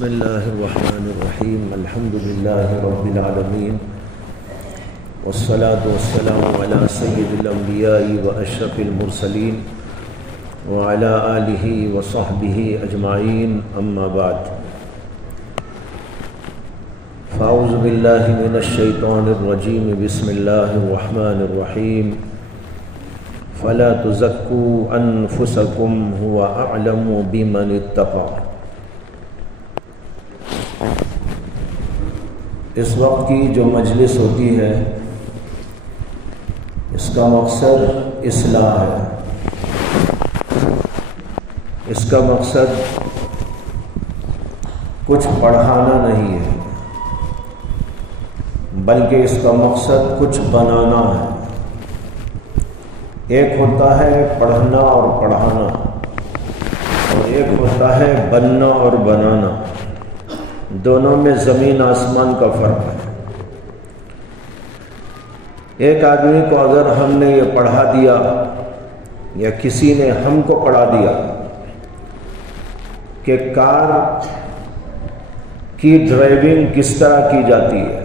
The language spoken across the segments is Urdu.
بسم اللہ الرحمن الرحیم الحمد للہ رب العالمین والصلاة والسلام علی سید الانبیاء واشرف المرسلین وعلی آلہ وصحبہ اجمعین اما بعد فاعوذ باللہ من الشیطان الرجیم بسم اللہ الرحمن الرحیم فلا تزکوا انفسکم هو اعلم بمن اتقى۔ اس وقت کی جو مجلس ہوتی ہے اس کا مقصد اصلاح ہے، اس کا مقصد کچھ پڑھانا نہیں ہے بلکہ اس کا مقصد کچھ بنانا ہے۔ ایک ہوتا ہے پڑھنا اور پڑھانا اور ایک ہوتا ہے بننا اور بنانا، دونوں میں زمین آسمان کا فرق ہے۔ ایک آدمی کو اگر ہم نے یہ پڑھا دیا یا کسی نے ہم کو پڑھا دیا کہ کار کی ڈرائیونگ کس طرح کی جاتی ہے،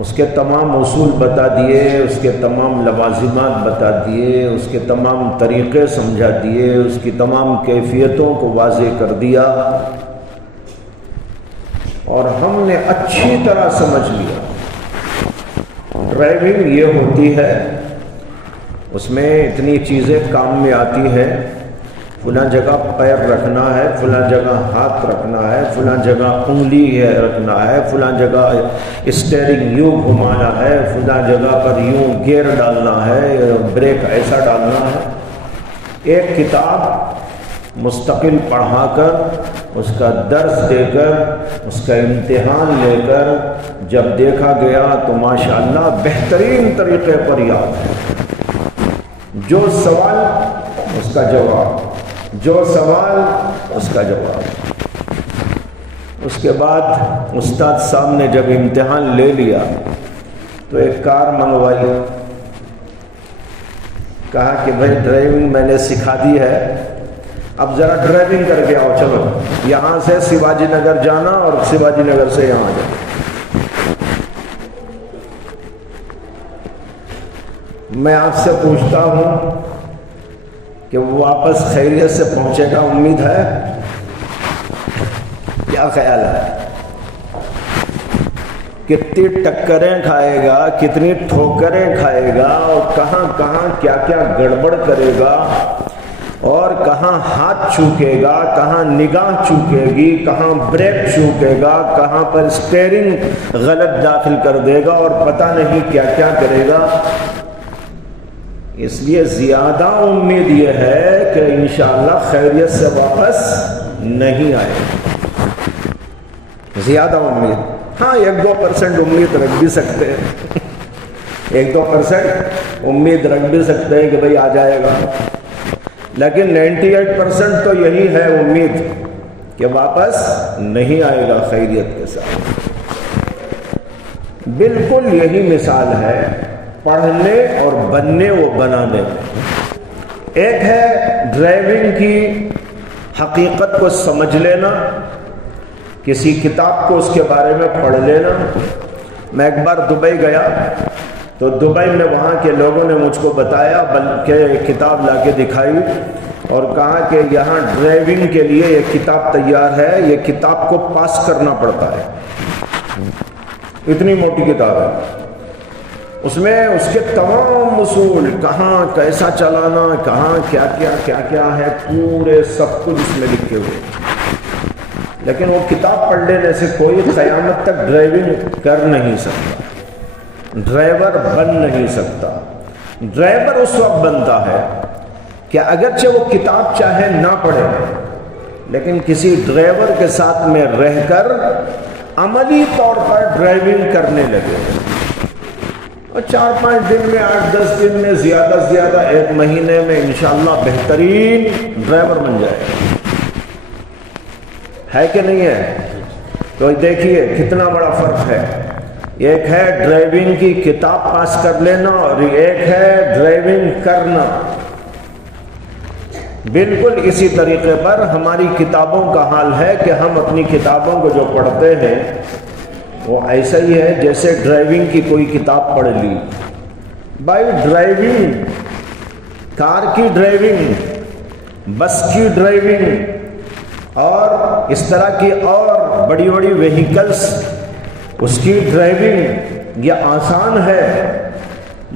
اس کے تمام اصول بتا دیے، اس کے تمام لوازمات بتا دیے، اس کے تمام طریقے سمجھا دیے، اس کی تمام کیفیتوں کو واضح کر دیا اور ہم نے اچھی طرح سمجھ لیا ڈرائیونگ یہ ہوتی ہے، اس میں اتنی چیزیں کام میں آتی ہے، فلاں جگہ پیر رکھنا ہے، فلاں جگہ ہاتھ رکھنا ہے، فلاں جگہ انگلی رکھنا ہے، فلاں جگہ اسٹیئرنگ یوں گھمانا ہے، فلاں جگہ پر یوں گیئر ڈالنا ہے، بریک ایسا ڈالنا ہے۔ ایک کتاب مستقل پڑھا کر، اس کا درس دے کر، اس کا امتحان لے کر جب دیکھا گیا تو ماشاءاللہ بہترین طریقے پر یاد ہے۔ جو سوال اس کا جواب، جو سوال اس کا جواب۔ اس کے بعد استاد صاحب نے جب امتحان لے لیا تو ایک کار منگوائی، کہا کہ بھائی ڈرائیونگ میں نے سکھا دی ہے، اب ذرا ڈرائیونگ کر کے آؤ، چلو یہاں سے شیواجی نگر جانا اور شیواجی نگر سے یہاں جانا۔ میں آپ سے پوچھتا ہوں کہ وہ واپس خیریت سے پہنچے گا، امید ہے؟ کیا خیال ہے؟ کتنی ٹکریں کھائے گا، کتنی ٹھوکریں کھائے گا اور کہاں کہاں کیا کیا گڑبڑ کرے گا اور کہاں ہاتھ چوکے گا، کہاں نگاہ چوکے گی، کہاں بریک چوکے گا، کہاں پر اسٹیئرنگ غلط داخل کر دے گا اور پتہ نہیں کیا کیا کرے گا۔ اس لیے زیادہ امید یہ ہے کہ انشاءاللہ خیریت سے واپس نہیں آئے گا، زیادہ امید۔ ہاں 1-2% امید رکھ بھی سکتے ہیں، 1-2% امید رکھ بھی سکتے ہیں کہ بھئی آ جائے گا، لیکن 98% تو یہی ہے امید کہ واپس نہیں آئے گا خیریت کے ساتھ۔ بالکل یہی مثال ہے پڑھنے اور بننے و بنانے میں۔ ایک ہے ڈرائیونگ کی حقیقت کو سمجھ لینا، کسی کتاب کو اس کے بارے میں پڑھ لینا۔ میں ایک بار دبئی گیا تو دبئی میں وہاں کے لوگوں نے مجھ کو بتایا، بلکہ کتاب لا کے دکھائی اور کہا کہ یہاں ڈرائیونگ کے لیے یہ کتاب تیار ہے، یہ کتاب کو پاس کرنا پڑتا ہے، اتنی موٹی کتاب ہے۔ اس میں اس کے تمام اصول، کہاں کیسا چلانا، کہاں کیا کیا کیا کیا ہے، پورے سب کچھ اس میں لکھے ہوئے۔ لیکن وہ کتاب پڑھ لینے سے کوئی قیامت تک ڈرائیونگ کر نہیں سکتا، ڈرائیور بن نہیں سکتا۔ ڈرائیور اس وقت بنتا ہے کہ اگرچہ وہ کتاب چاہے نہ پڑھے لیکن کسی ڈرائیور کے ساتھ میں رہ کر عملی طور پر ڈرائیونگ کرنے لگے، اور 4-5 دن میں، 8-10 دن میں، زیادہ سے زیادہ 1 مہینے میں انشاءاللہ بہترین ڈرائیور بن جائے، ہے کہ نہیں ہے؟ تو دیکھیے کتنا بڑا فرق ہے۔ ایک ہے ڈرائیونگ کی کتاب پاس کر لینا اور ایک ہے ڈرائیونگ کرنا۔ بالکل اسی طریقے پر ہماری کتابوں کا حال ہے کہ ہم اپنی کتابوں کو جو پڑھتے ہیں وہ ایسا ہی ہے جیسے ڈرائیونگ کی کوئی کتاب پڑھ لی. بھائی ڈرائیونگ، کار کی ڈرائیونگ، بس کی ڈرائیونگ اور اس طرح کی اور بڑی بڑی وہیکلس، اس کی ڈرائیونگ یہ آسان ہے،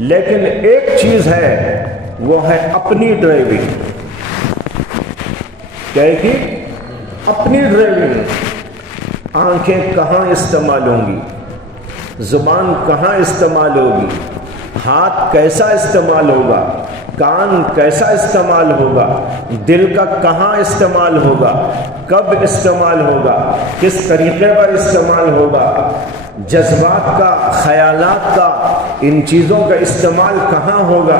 لیکن ایک چیز ہے وہ ہے اپنی ڈرائیونگ. کیا ہے کہ اپنی ڈرائیونگ، آنکھیں کہاں استعمال ہوں گی، زبان کہاں استعمال ہوگی، ہاتھ کیسا استعمال ہوگا، کان کیسا استعمال ہوگا، دل کا کہاں استعمال ہوگا، کب استعمال ہوگا، کس طریقے پر استعمال ہوگا، جذبات کا، خیالات کا، ان چیزوں کا استعمال کہاں ہوگا،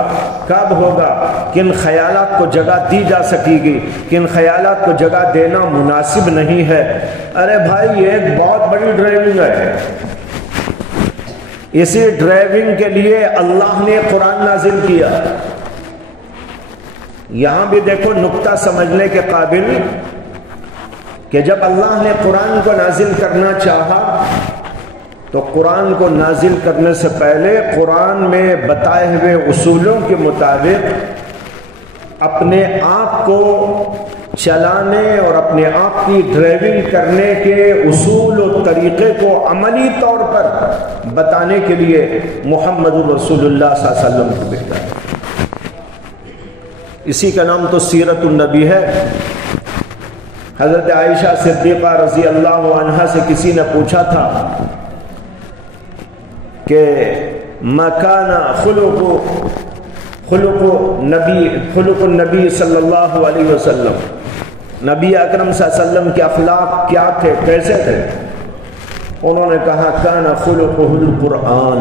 کب ہوگا، کن خیالات کو جگہ دی جا سکے گی، کن خیالات کو جگہ دینا مناسب نہیں ہے. ارے بھائی یہ ایک بہت بڑی ڈرائیونگ ہے. اسی ڈرائیونگ کے لیے اللہ نے قرآن نازل کیا. یہاں بھی دیکھو نقطہ سمجھنے کے قابل کہ جب اللہ نے قرآن کو نازل کرنا چاہا تو قرآن کو نازل کرنے سے پہلے قرآن میں بتائے ہوئے اصولوں کے مطابق اپنے آپ کو چلانے اور اپنے آپ کی ڈرائیونگ کرنے کے اصول و طریقے کو عملی طور پر بتانے کے لیے محمد رسول اللہ صلی اللہ علیہ وسلم کو بھیجا. اسی کا نام تو سیرت النبی ہے. حضرت عائشہ صدیقہ رضی اللہ عنہا سے کسی نے پوچھا تھا کہ ما کان خلق النبی صلی اللہ علیہ وسلم، نبی اکرم صلی اللہ علیہ وسلم کے اخلاق کیا تھے، کیسے تھے؟ انہوں نے کہا کان خلقہ القرآن.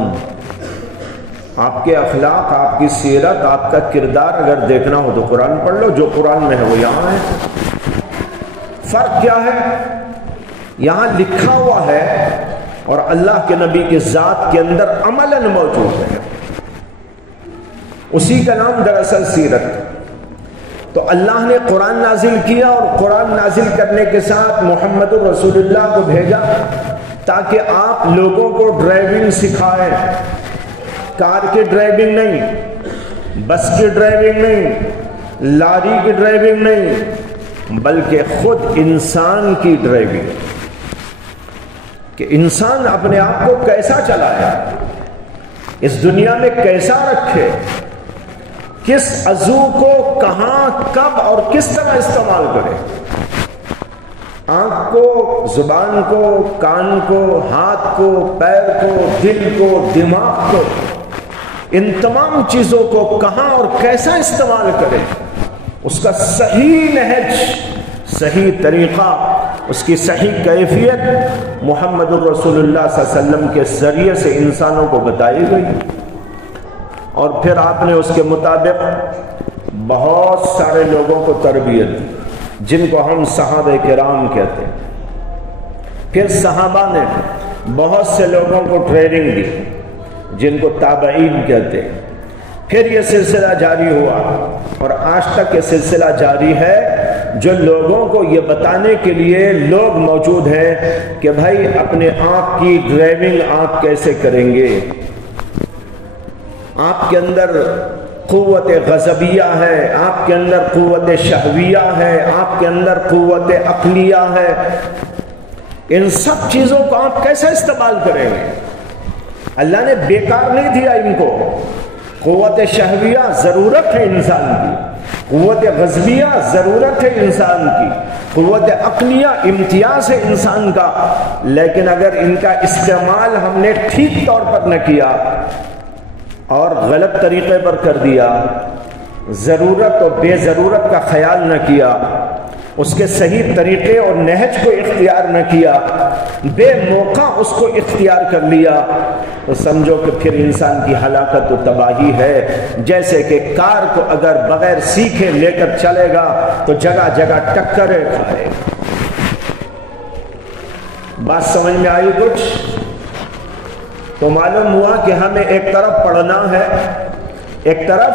آپ کے اخلاق، آپ کی سیرت، آپ کا کردار اگر دیکھنا ہو تو قرآن پڑھ لو، جو قرآن میں ہے وہ یہاں ہے. فرق کیا ہے؟ یہاں لکھا ہوا ہے اور اللہ کے نبی کی ذات کے اندر عملاً موجود ہے. اسی کا نام دراصل سیرت. تو اللہ نے قرآن نازل کیا اور قرآن نازل کرنے کے ساتھ محمد رسول اللہ کو بھیجا تاکہ آپ لوگوں کو ڈرائیونگ سکھائیں. کار کی ڈرائیونگ نہیں، بس کی ڈرائیونگ نہیں، لاری کی ڈرائیونگ نہیں، بلکہ خود انسان کی ڈرائیونگ، کہ انسان اپنے آپ کو کیسا چلائے، اس دنیا میں کیسا رکھے، کس عضو کو کہاں، کب اور کس طرح استعمال کرے. آنکھ کو، زبان کو، کان کو، ہاتھ کو، پیر کو، دل کو، دماغ کو، ان تمام چیزوں کو کہاں اور کیسا استعمال کرے، اس کا صحیح نہج، صحیح طریقہ، اس کی صحیح کیفیت محمد الرسول اللہ صلی اللہ علیہ وسلم کے ذریعے سے انسانوں کو بتائی گئی. اور پھر آپ نے اس کے مطابق بہت سارے لوگوں کو تربیت دی جن کو ہم صحابہ کرام کہتے ہیں. پھر صحابہ نے بہت سے لوگوں کو ٹریننگ دی جن کو تابعین کہتے ہیں. پھر یہ سلسلہ جاری ہوا اور آج تک یہ سلسلہ جاری ہے، جو لوگوں کو یہ بتانے کے لیے لوگ موجود ہیں کہ بھائی اپنے آپ کی ڈرائیونگ آپ کیسے کریں گے. آپ کے اندر قوت غضبیہ ہے، آپ کے اندر قوت شہویہ ہے، آپ کے اندر قوت عقلیہ ہے. ان سب چیزوں کو آپ کیسے استعمال کریں گے؟ اللہ نے بیکار نہیں دیا ان کو. قوت شہویہ ضرورت ہے انسان کی، قوت غضبیہ ضرورت ہے انسان کی، قوت عقلیہ امتیاز ہے انسان کا، لیکن اگر ان کا استعمال ہم نے ٹھیک طور پر نہ کیا اور غلط طریقے پر کر دیا، ضرورت اور بے ضرورت کا خیال نہ کیا، اس کے صحیح طریقے اور نہج کو اختیار نہ کیا، بے موقع اس کو اختیار کر لیا، تو سمجھو کہ پھر انسان کی ہلاکت و تباہی ہے. جیسے کہ کار کو اگر بغیر سیکھے لے کر چلے گا تو جگہ جگہ ٹکریں کھائے. بات سمجھ میں آئی کچھ؟ تو معلوم ہوا کہ ہمیں ایک طرف پڑھنا ہے، ایک طرف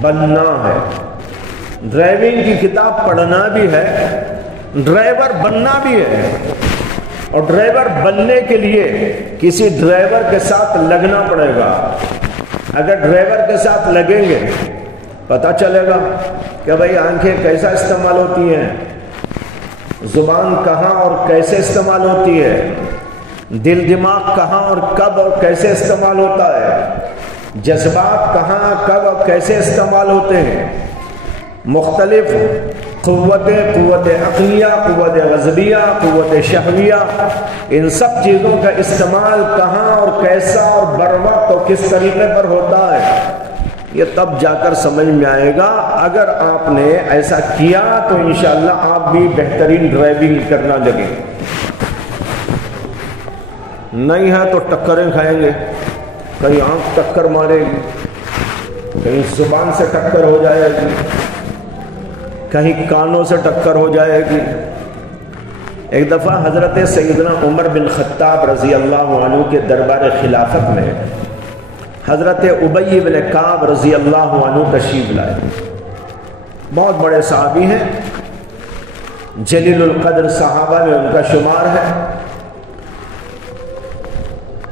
بننا ہے. ڈرائیونگ کی کتاب پڑھنا بھی ہے، ڈرائیور بننا بھی ہے، اور ڈرائیور بننے کے لیے کسی ڈرائیور کے ساتھ لگنا پڑے گا۔ اگر ڈرائیور کے ساتھ لگیں گے پتہ چلے گا کہ بھئی آنکھیں کیسا استعمال ہوتی ہیں، زبان کہاں اور کیسے استعمال ہوتی ہے، دل دماغ کہاں اور کب اور کیسے استعمال ہوتا ہے، جذبات کہاں کب اور کیسے استعمال ہوتے ہیں، مختلف قوتیں، قوت عقلیہ، قوت غضبیہ، قوت شہویہ، ان سب چیزوں کا استعمال کہاں اور کیسا اور بر وقت اور کس طریقے پر ہوتا ہے، یہ تب جا کر سمجھ میں آئے گا۔ اگر آپ نے ایسا کیا تو انشاءاللہ آپ بھی بہترین ڈرائیونگ کرنا لگیں، نہیں ہے تو ٹکریں کھائیں گے، کہیں آنکھ ٹکر مارے گی، کہیں زبان سے ٹکر ہو جائے گی، کہیں کانوں سے ٹکر ہو جائے گی۔ ایک دفعہ حضرت سیدنا عمر بن خطاب رضی اللہ عنہ کے دربار خلافت میں حضرت ابی بن کعب رضی اللہ عنہ تشریف لائے، بہت بڑے صحابی ہیں، جلیل القدر صحابہ میں ان کا شمار ہے۔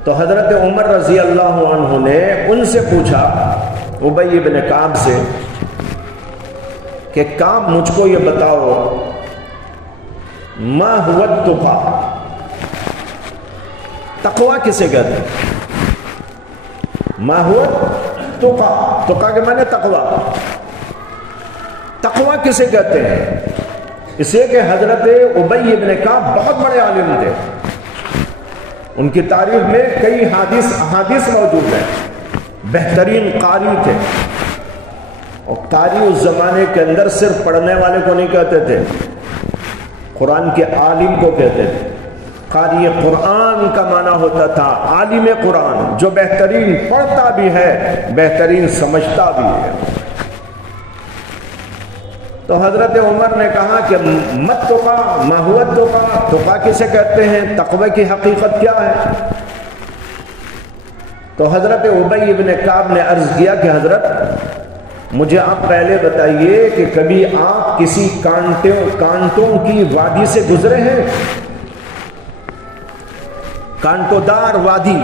تو حضرت عمر رضی اللہ عنہ نے ان سے پوچھا، ابی بن کعب سے، کہ کعب مجھ کو یہ بتاؤ، ما هو التقی، تقوی کسے کہتے ہیں؟ ما هو التقی، تقی کے معنی تقوی، تقوی کسے کہتے ہیں؟ اس لیے کہ حضرت ابی بن کعب بہت بڑے عالم تھے، ان کی تعریف میں کئی احادیث موجود ہیں، بہترین قاری تھے، اور قاری اس زمانے کے اندر صرف پڑھنے والے کو نہیں کہتے تھے، قرآن کے عالم کو کہتے تھے۔ قاری قرآن کا معنی ہوتا تھا عالم قرآن، جو بہترین پڑھتا بھی ہے، بہترین سمجھتا بھی ہے۔ تو حضرت عمر نے کہا کہ مت تقی، ما هو التقی، تقی کسے کہتے ہیں، تقوی کی حقیقت کیا ہے؟ تو حضرت ابی بن کعب نے عرض کیا کہ حضرت مجھے آپ پہلے بتائیے کہ کبھی آپ کسی کانٹوں کی وادی سے گزرے ہیں؟ کانٹوں دار وادی،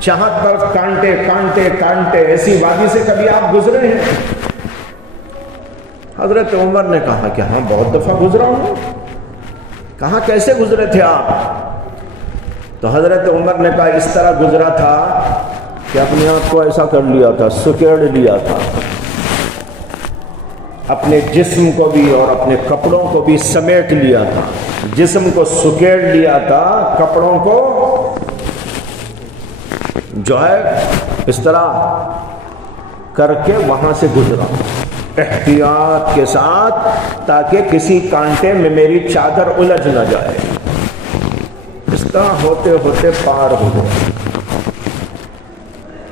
چاہت پر کانٹے کانٹے کانٹے، ایسی وادی سے کبھی آپ گزرے ہیں؟ حضرت عمر نے کہا کہ ہاں بہت دفعہ گزرا ہوں۔ کہا کیسے گزرے تھے آپ؟ تو حضرت عمر نے کہا اس طرح گزرا تھا کہ اپنے آپ کو ایسا کر لیا تھا، سکیڑ لیا تھا، اپنے جسم کو بھی اور اپنے کپڑوں کو بھی سمیٹ لیا تھا، جسم کو سکیڑ لیا تھا، کپڑوں کو جو ہے اس طرح کر کے وہاں سے گزرا احتیاط کے ساتھ، تاکہ کسی کانٹے میں میری چادر الجھ نہ جائے۔ اس طرح ہوتے ہوتے پار ہو گئے۔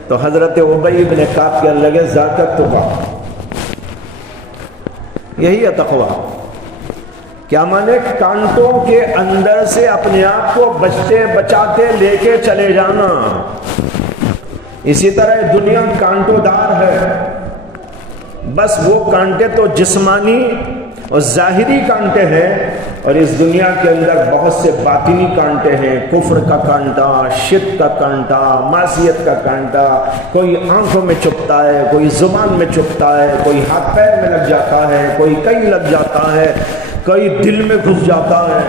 تو حضرت ابی بن کعب کہنے لگے ذاک التقی، یہی ہے تقوی۔ کیا مانے؟ کانٹوں کے اندر سے اپنے آپ کو بچتے بچاتے لے کے چلے جانا۔ اسی طرح دنیا کانٹوں دار ہے، بس وہ کانٹے تو جسمانی اور ظاہری کانٹے ہیں، اور اس دنیا کے اندر بہت سے باطنی کانٹے ہیں، کفر کا کانٹا، شرک کا کانٹا، معصیت کا کانٹا، کوئی آنکھوں میں چبھتا ہے، کوئی زبان میں چبھتا ہے، کوئی ہاتھ پیر میں لگ جاتا ہے، کوئی کہیں لگ جاتا ہے، کوئی دل میں گھس جاتا ہے۔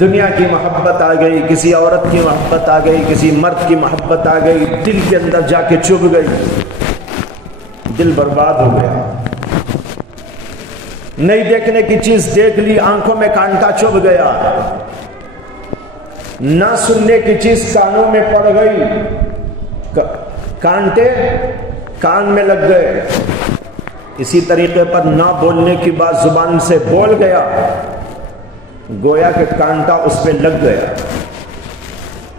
دنیا کی محبت آ گئی، کسی عورت کی محبت آ گئی، کسی مرد کی محبت آ گئی، دل کے اندر جا کے چبھ گئی، دل برباد ہو گیا۔ نہیں دیکھنے کی چیز دیکھ لی، آنکھوں میں کانٹا چبھ گیا، نہ سننے کی چیز کانوں میں پڑ گئی، کانٹے کان میں لگ گئے۔ اسی طریقے پر نہ بولنے کی بات زبان سے بول گیا، گویا کہ کانٹا اس پہ لگ گیا۔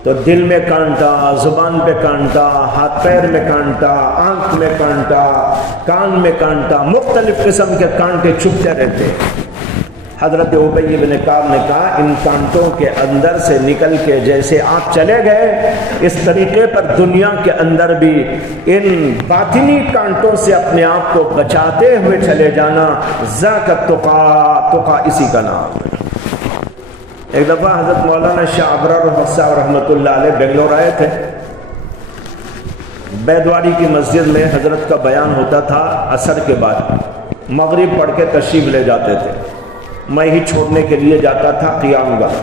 تو دل میں کانٹا، زبان پہ کانٹا، ہاتھ پیر میں کانٹا، آنکھ میں کانٹا، کان میں کانٹا، مختلف قسم کے کانٹے چبھتے رہتے۔ حضرت ابی بن کعب نے کہا ان کانٹوں کے اندر سے نکل کے جیسے آپ چلے گئے اس طریقے پر دنیا کے اندر بھی ان باطنی کانٹوں سے اپنے آپ کو بچاتے ہوئے چلے جانا، ذاک التقیٰ، تقیٰ اسی کا نام ہے۔ ایک دفعہ حضرت مولانا شاہ ابرار صاحب رحمۃ اللہ علیہ بنگلور آئے تھے، بیدواری کی مسجد میں حضرت کا بیان ہوتا تھا، عصر کے بعد مغرب پڑھ کے تشریف لے جاتے تھے، میں ہی چھوڑنے کے لیے جاتا تھا قیام گاہ۔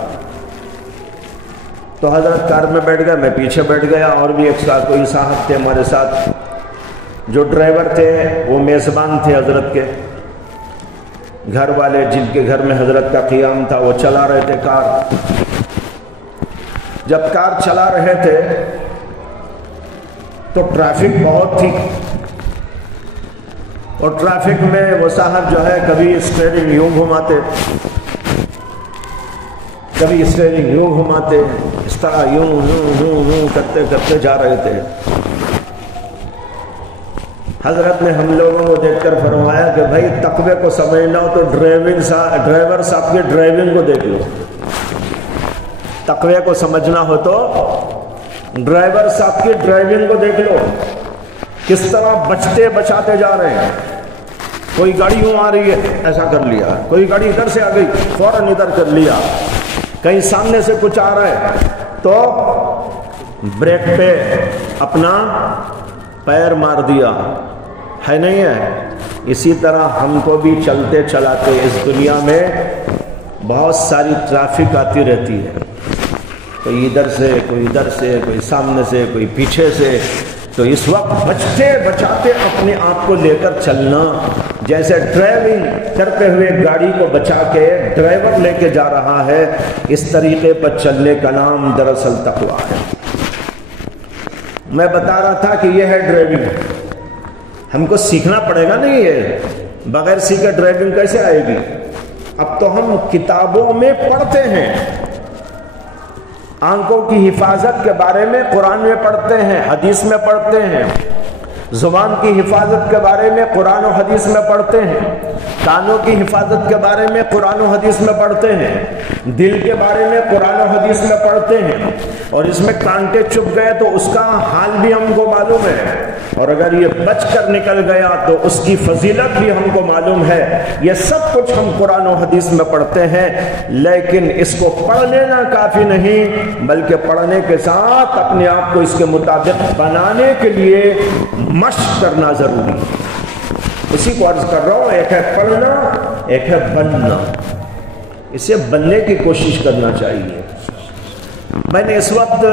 تو حضرت کار میں بیٹھ گئے، میں پیچھے بیٹھ گیا، اور بھی ایک ساتھ کوئی صاحب تھے ہمارے ساتھ، جو ڈرائیور تھے وہ میزبان تھے حضرت کے، گھر والے جن کے گھر میں حضرت کا قیام تھا وہ چلا رہے تھے کار۔ جب کار چلا رہے تھے تو ٹریفک بہت تھی، اور ٹریفک میں وہ صاحب جو ہے کبھی اسٹیئرنگ یوں گھماتے، کبھی اسٹیئرنگ یوں گھماتے، اس طرح یوں یوں یوں یوں کرتے کرتے جا رہے تھے۔ حضرت نے ہم لوگوں کو دیکھ کر فرمایا کہ بھائی تقوی کو سمجھنا ہو تو ڈرائیور صاحب کی ڈرائیونگ کو دیکھ لو، تقوی کو سمجھنا ہو تو ڈرائیور صاحب کی ڈرائیونگ کو دیکھ لو، کس طرح بچتے بچاتے جا رہے ہیں۔ کوئی گاڑی یوں آ رہی ہے ایسا کر لیا، کوئی گاڑی ادھر سے آ گئی فوراً ادھر کر لیا، کہیں سامنے سے کچھ آ رہا ہے تو بریک پہ اپنا پیر مار دیا، ہے نہیں ہے؟ اسی طرح ہم کو بھی چلتے چلاتے اس دنیا میں بہت ساری ٹریفک آتی رہتی ہے، کوئی ادھر سے کوئی ادھر سے، کوئی سامنے سے کوئی پیچھے سے، تو اس وقت بچتے بچاتے اپنے آپ کو لے کر چلنا، جیسے ڈرائیونگ کرتے ہوئے گاڑی کو بچا کے ڈرائیور لے کے جا رہا ہے، اس طریقے پر چلنے کا نام دراصل تقویٰ ہے۔ میں بتا رہا تھا کہ یہ ہے ڈرائیونگ، ہم کو سیکھنا پڑے گا نہیں، یہ بغیر سیکھے ڈرائیونگ کیسے آئے گی؟ اب تو ہم کتابوں میں پڑھتے ہیں، آنکھوں کی حفاظت کے بارے میں قرآن میں پڑھتے ہیں، حدیث میں پڑھتے ہیں، زبان کی حفاظت کے بارے میں قرآن و حدیث میں پڑھتے ہیں، کانوں کی حفاظت کے بارے میں قرآن و حدیث میں پڑھتے ہیں، دل کے بارے میں قرآن و حدیث میں پڑھتے ہیں، اور اس میں کانٹے چپ گئے تو اس کا حال بھی ہم کو معلوم ہے، اور اگر یہ بچ کر نکل گیا تو اس کی فضیلت بھی ہم کو معلوم ہے۔ یہ سب کچھ ہم قرآن و حدیث میں پڑھتے ہیں، لیکن اس کو پڑھ لینا کافی نہیں، بلکہ پڑھنے کے ساتھ اپنے آپ کو اس کے مطابق بنانے کے لیے مشق کرنا ضروری ہے۔ اسی کو عرض کر رہا ہوں، ایک ہے پڑھنا، ایک ہے بننا، اسے بننے کی کوشش کرنا چاہیے۔ میں نے اس وقت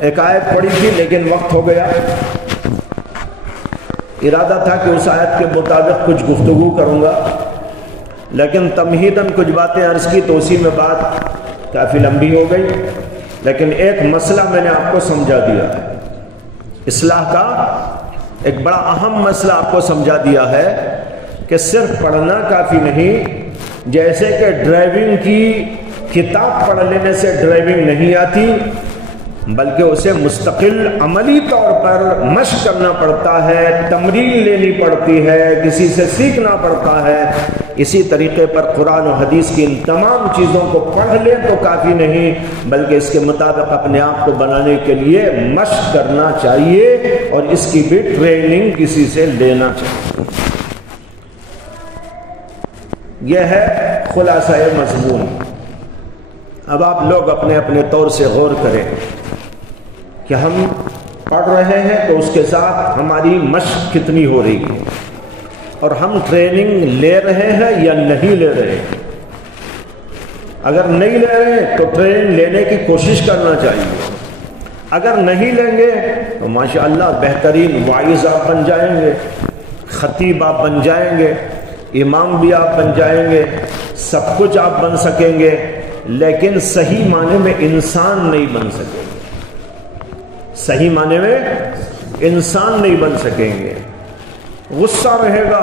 ایک آیت پڑھی تھی لیکن وقت ہو گیا، ارادہ تھا کہ اس آیت کے مطابق کچھ گفتگو کروں گا، لیکن تمہیداً کچھ باتیں عرض کی تو اسی میں بات کافی لمبی ہو گئی، لیکن ایک مسئلہ میں نے آپ کو سمجھا دیا ہے، اصلاح کا ایک بڑا اہم مسئلہ آپ کو سمجھا دیا ہے کہ صرف پڑھنا کافی نہیں، جیسے کہ ڈرائیونگ کی کتاب پڑھ لینے سے ڈرائیونگ نہیں آتی، بلکہ اسے مستقل عملی طور پر مشق کرنا پڑتا ہے، تمرین لینی پڑتی ہے، کسی سے سیکھنا پڑتا ہے۔ اسی طریقے پر قرآن و حدیث کی ان تمام چیزوں کو پڑھ لیں تو کافی نہیں، بلکہ اس کے مطابق اپنے آپ کو بنانے کے لیے مشق کرنا چاہیے، اور اس کی بھی ٹریننگ کسی سے لینا چاہیے۔ یہ ہے خلاصہ مضمون۔ اب آپ لوگ اپنے اپنے طور سے غور کریں کہ ہم پڑھ رہے ہیں تو اس کے ساتھ ہماری مشق کتنی ہو رہی ہے، اور ہم ٹریننگ لے رہے ہیں یا نہیں لے رہے ہیں۔ اگر نہیں لے رہے ہیں تو ٹریننگ لینے کی کوشش کرنا چاہیے، اگر نہیں لیں گے تو ماشاءاللہ بہترین واعظ آپ بن جائیں گے، خطیب آپ بن جائیں گے، امام بھی آپ بن جائیں گے، سب کچھ آپ بن سکیں گے، لیکن صحیح معنی میں انسان نہیں بن سکیں گے، صحیح معنی میں انسان نہیں بن سکیں گے۔ غصہ رہے گا،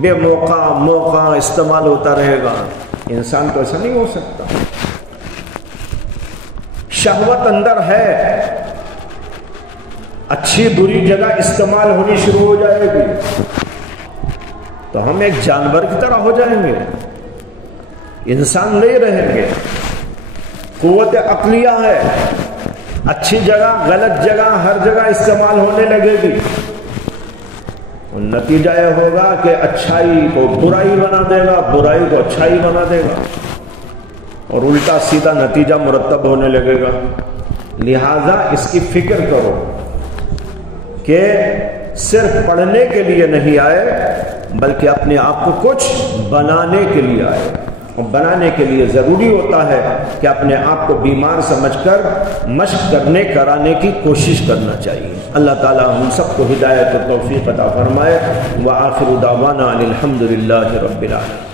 بے موقع استعمال ہوتا رہے گا، انسان تو ایسا نہیں ہو سکتا۔ شہوت اندر ہے، اچھی بری جگہ استعمال ہونی شروع ہو جائے گی تو ہم ایک جانور کی طرح ہو جائیں گے۔ انسان نہیں رہیں گے. قوت عقلیہ ہے، اچھی جگہ غلط جگہ ہر جگہ استعمال ہونے لگے گی. نتیجہ یہ ہوگا کہ اچھائی کو برائی بنا دے گا، برائی کو اچھائی بنا دے گا، اور الٹا سیدھا نتیجہ مرتب ہونے لگے گا. لہذا اس کی فکر کرو کہ صرف پڑھنے کے لیے نہیں آئے بلکہ اپنے آپ کو کچھ بنانے کے لیے آئے. اور بنانے کے لیے ضروری ہوتا ہے کہ اپنے آپ کو بیمار سمجھ کر مشق کرانے کی کوشش کرنا چاہیے. اللہ تعالی ہم سب کو ہدایت و توفیق عطا فرمائے. وآخر دعوانا ان الحمد للہ رب العالمین.